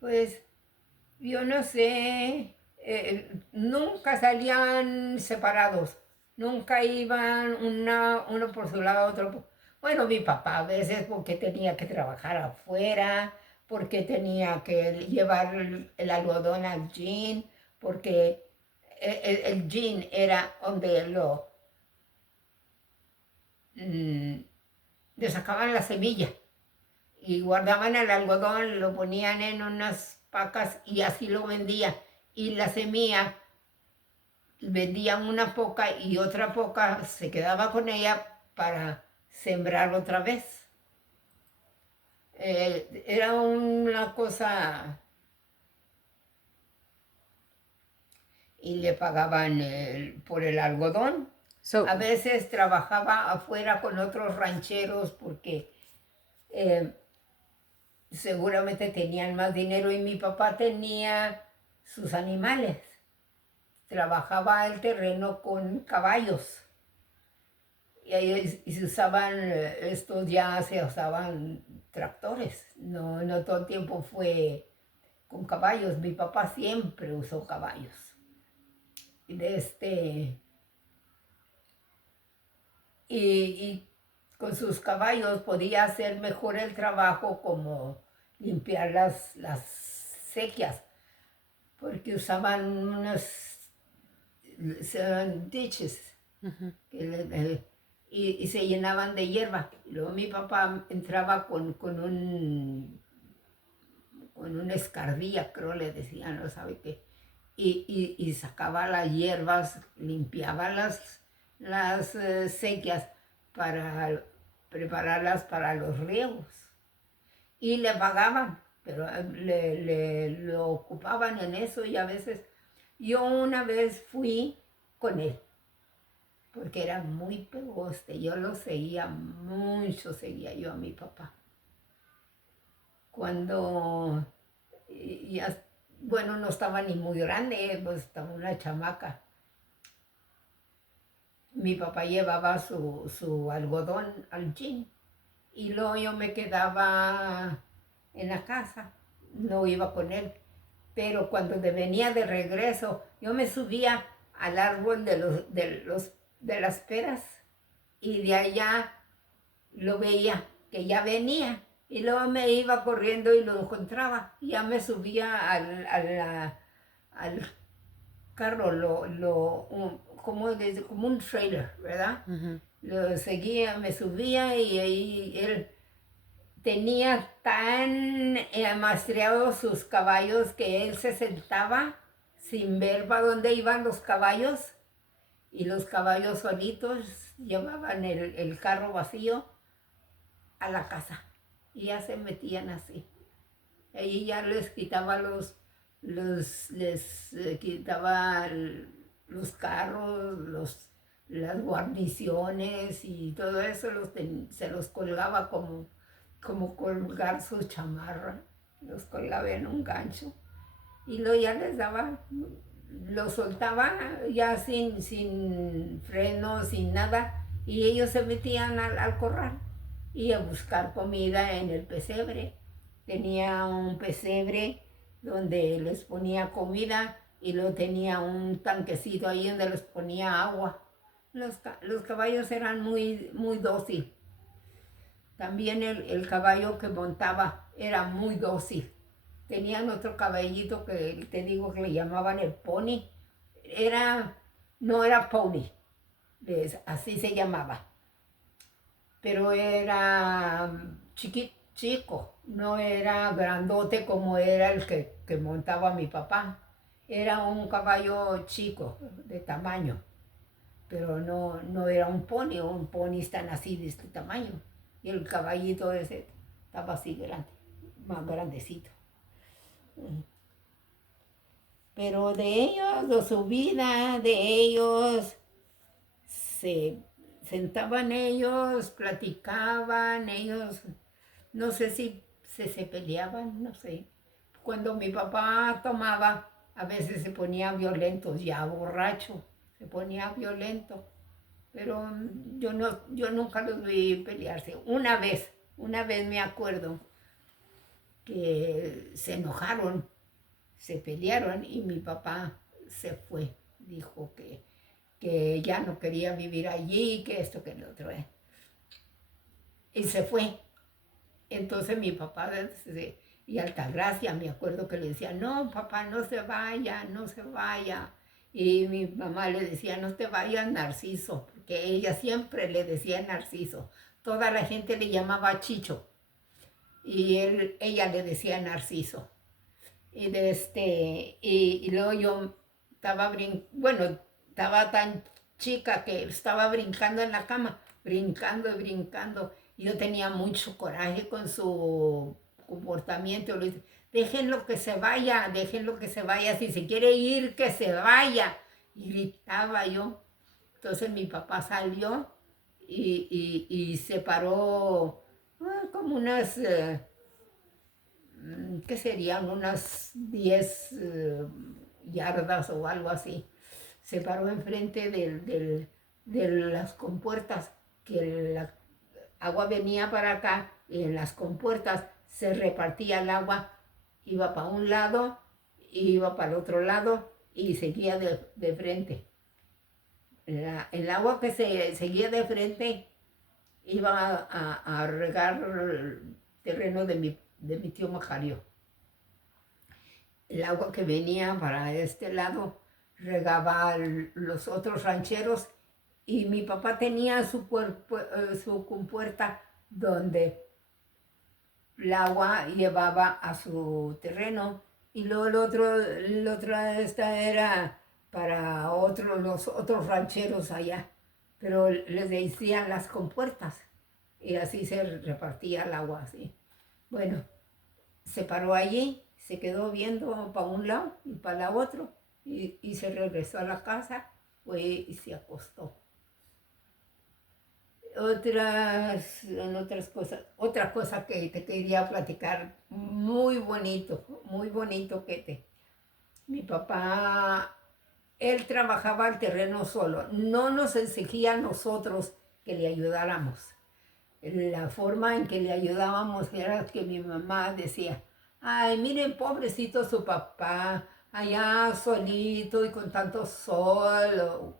Pues yo no sé, nunca salían separados, nunca iban uno por su lado, otro por... Bueno, mi papá a veces porque tenía que trabajar afuera, porque tenía que llevar el algodón al gin, porque el gin era donde mm, le sacaban la semilla y guardaban el algodón, lo ponían en unas pacas y así lo vendían. Y la semilla vendían una poca y otra poca se quedaba con ella para sembrar otra vez. Era una cosa y le pagaban por el algodón. So, A veces trabajaba afuera con otros rancheros porque eh, seguramente tenían más dinero y mi papá tenía sus animales. Trabajaba el terreno con caballos y se usaban, estos ya se usaban tractores, no todo el tiempo fue con caballos, mi papá siempre usó caballos. Y, y con sus caballos podía hacer mejor el trabajo como limpiar las sequías, porque usaban unas ditches y se llenaban de hierba. Y luego mi papá entraba con una escardilla, creo le decían, no sabe qué, y sacaba las hierbas, limpiaba las sequías para prepararlas para los riegos. Y le pagaban, pero lo ocupaban en eso y a veces yo una vez fui con él porque era muy pegoste, yo lo seguía mucho, seguía yo a mi papá. Cuando ya, bueno, no estaba ni muy grande, pues estaba una chamaca. Mi papá llevaba su algodón al gym y luego yo me quedaba en la casa, no iba con él. Pero cuando venía de regreso, yo me subía al árbol de las peras y de allá lo veía que ya venía y luego me iba corriendo y lo encontraba. Ya me subía al carro, como un trailer, ¿verdad? ujú. Lo seguía, me subía y ahí él tenía tan amaestreados sus caballos que él se sentaba sin ver para dónde iban los caballos y los caballos solitos llevaban el carro vacío a la casa y ya se metían así. Ahí ya les quitaba les quitaba los carros, las guarniciones y todo eso se los colgaba como colgar su chamarra, los colgaba en un gancho y luego ya les daba, los soltaba ya sin freno, sin nada y ellos se metían al corral y a buscar comida en el pesebre. Tenía un pesebre donde les ponía comida y luego tenía un tanquecito ahí donde les ponía agua. Los caballos eran muy dóciles. También el caballo que montaba era muy dócil. Tenían otro caballito que te digo que le llamaban el pony. Era, no era pony, así se llamaba, pero era chico, no era grandote como era el que montaba mi papá. Era un caballo chico de tamaño, pero no era un pony están así de este tamaño. Y el caballito ese estaba así grande, más grandecito. Pero de ellos, de su vida, de ellos, se sentaban ellos, platicaban, ellos, no sé si se peleaban, no sé. Cuando mi papá tomaba, a veces se ponía violento, ya borracho, se ponía violento. Pero yo nunca los vi pelearse. Una vez me acuerdo, que se enojaron, se pelearon y mi papá se fue. Dijo que ya no quería vivir allí, que esto, que lo otro. Y se fue. Entonces mi papá y Altagracia, me acuerdo que le decía, no, papá, no se vaya, no se vaya. Y mi mamá le decía, no te vayas, Narciso, porque ella siempre le decía Narciso. Toda la gente le llamaba Chicho y ella le decía Narciso. Y luego yo bueno, estaba tan chica que estaba brincando en la cama, brincando y brincando. Yo tenía mucho coraje con su comportamiento. Le dije, déjenlo que se vaya, déjenlo que se vaya, si se quiere ir, que se vaya. Y gritaba yo. Entonces mi papá salió y se paró como unas... ¿qué serían? Unas 10 yardas o algo así. Se paró enfrente de las compuertas, que el agua venía para acá y en las compuertas se repartía el agua, iba para un lado, iba para el otro lado y seguía de frente. El agua que seguía de frente iba a regar el terreno de mi tío Macario. El agua que venía para este lado regaba los otros rancheros y mi papá tenía su compuerta donde el agua llevaba a su terreno y luego el otro esta era para los otros rancheros allá, pero les decían las compuertas y así se repartía el agua así. Bueno, se paró allí, se quedó viendo para un lado y para el otro y se regresó a la casa, fue y se acostó. Otra cosa que te quería platicar, muy bonito mi papá, él trabajaba el terreno solo, no nos exigía a nosotros que le ayudáramos. La forma en que le ayudábamos era que mi mamá decía, ay, miren, pobrecito su papá, allá solito y con tanto sol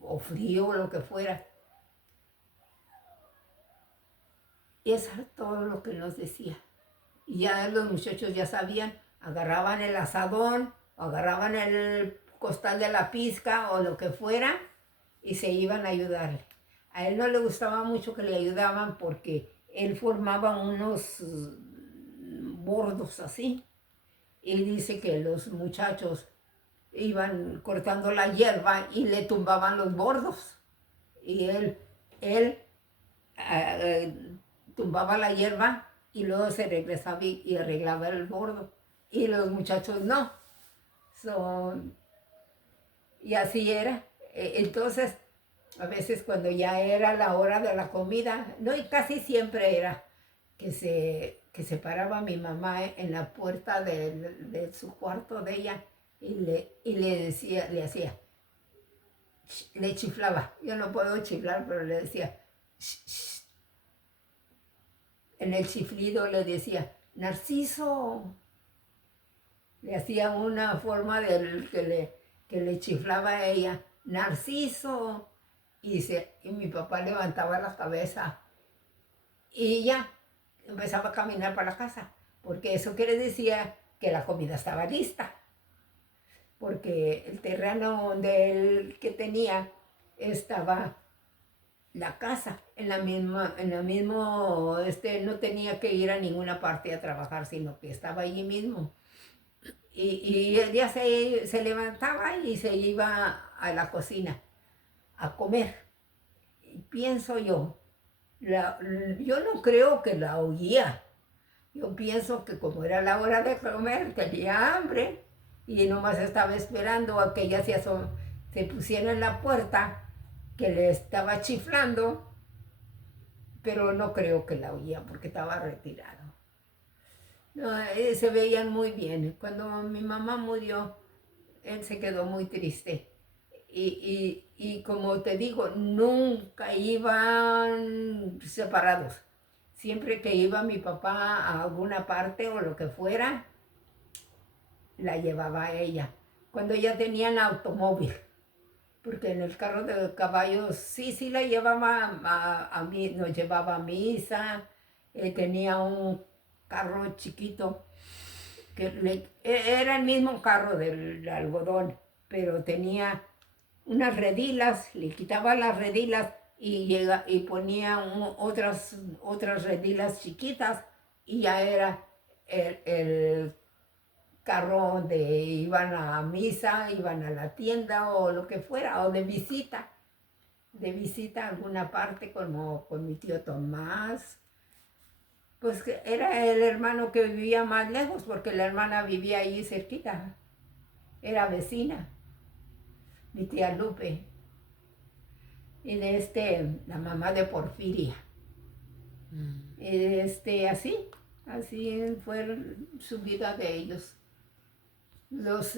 o frío o lo que fuera. Y eso era todo lo que nos decía. Y ya los muchachos ya sabían, agarraban el asadón, o agarraban el costal de la pizca o lo que fuera y se iban a ayudarle. A él no le gustaba mucho que le ayudaban porque él formaba unos bordos así. Y dice que los muchachos iban cortando la hierba y le tumbaban los bordos. Y él tumbaba la hierba y luego se regresaba y arreglaba el bordo. Y los muchachos no. Y así era. Entonces, a veces cuando ya era la hora de la comida, no, y casi siempre era que se paraba mi mamá en la puerta de su cuarto de ella y le decía, le hacía, le chiflaba. Yo no puedo chiflar, pero le decía, shh, shh. En el chiflido le decía, Narciso. Le hacía una forma que le chiflaba a ella, Narciso. Y mi papá levantaba la cabeza y ya empezaba a caminar para la casa, porque eso quiere decir que la comida estaba lista, porque el terreno donde él que tenía estaba la casa, en la misma, no tenía que ir a ninguna parte a trabajar, sino que estaba allí mismo. Y él ya se levantaba y se iba a la cocina a comer. Y pienso yo, yo no creo que la oía. Yo pienso que como era la hora de comer, tenía hambre y nomás estaba esperando a que ella se pusiera en la puerta, que le estaba chiflando, pero no creo que la oía porque estaba retirado. No, se veían muy bien. Cuando mi mamá murió, él se quedó muy triste. Y como te digo, nunca iban separados. siempre que iba mi papá a alguna parte o lo que fuera, la llevaba a ella. Cuando ya tenían automóvil, porque en el carro de caballos sí la llevaba a mí, nos llevaba a misa, tenía un carro chiquito, era el mismo carro del algodón, pero tenía unas redilas, le quitaba las redilas y ponía otras redilas chiquitas y ya era el carro donde iban a misa, iban a la tienda o lo que fuera, o de visita a alguna parte como con mi tío Tomás. Pues era el hermano que vivía más lejos porque la hermana vivía ahí cerquita, era vecina, mi tía Lupe, y la mamá de Porfiria. Así fue su vida de ellos. Los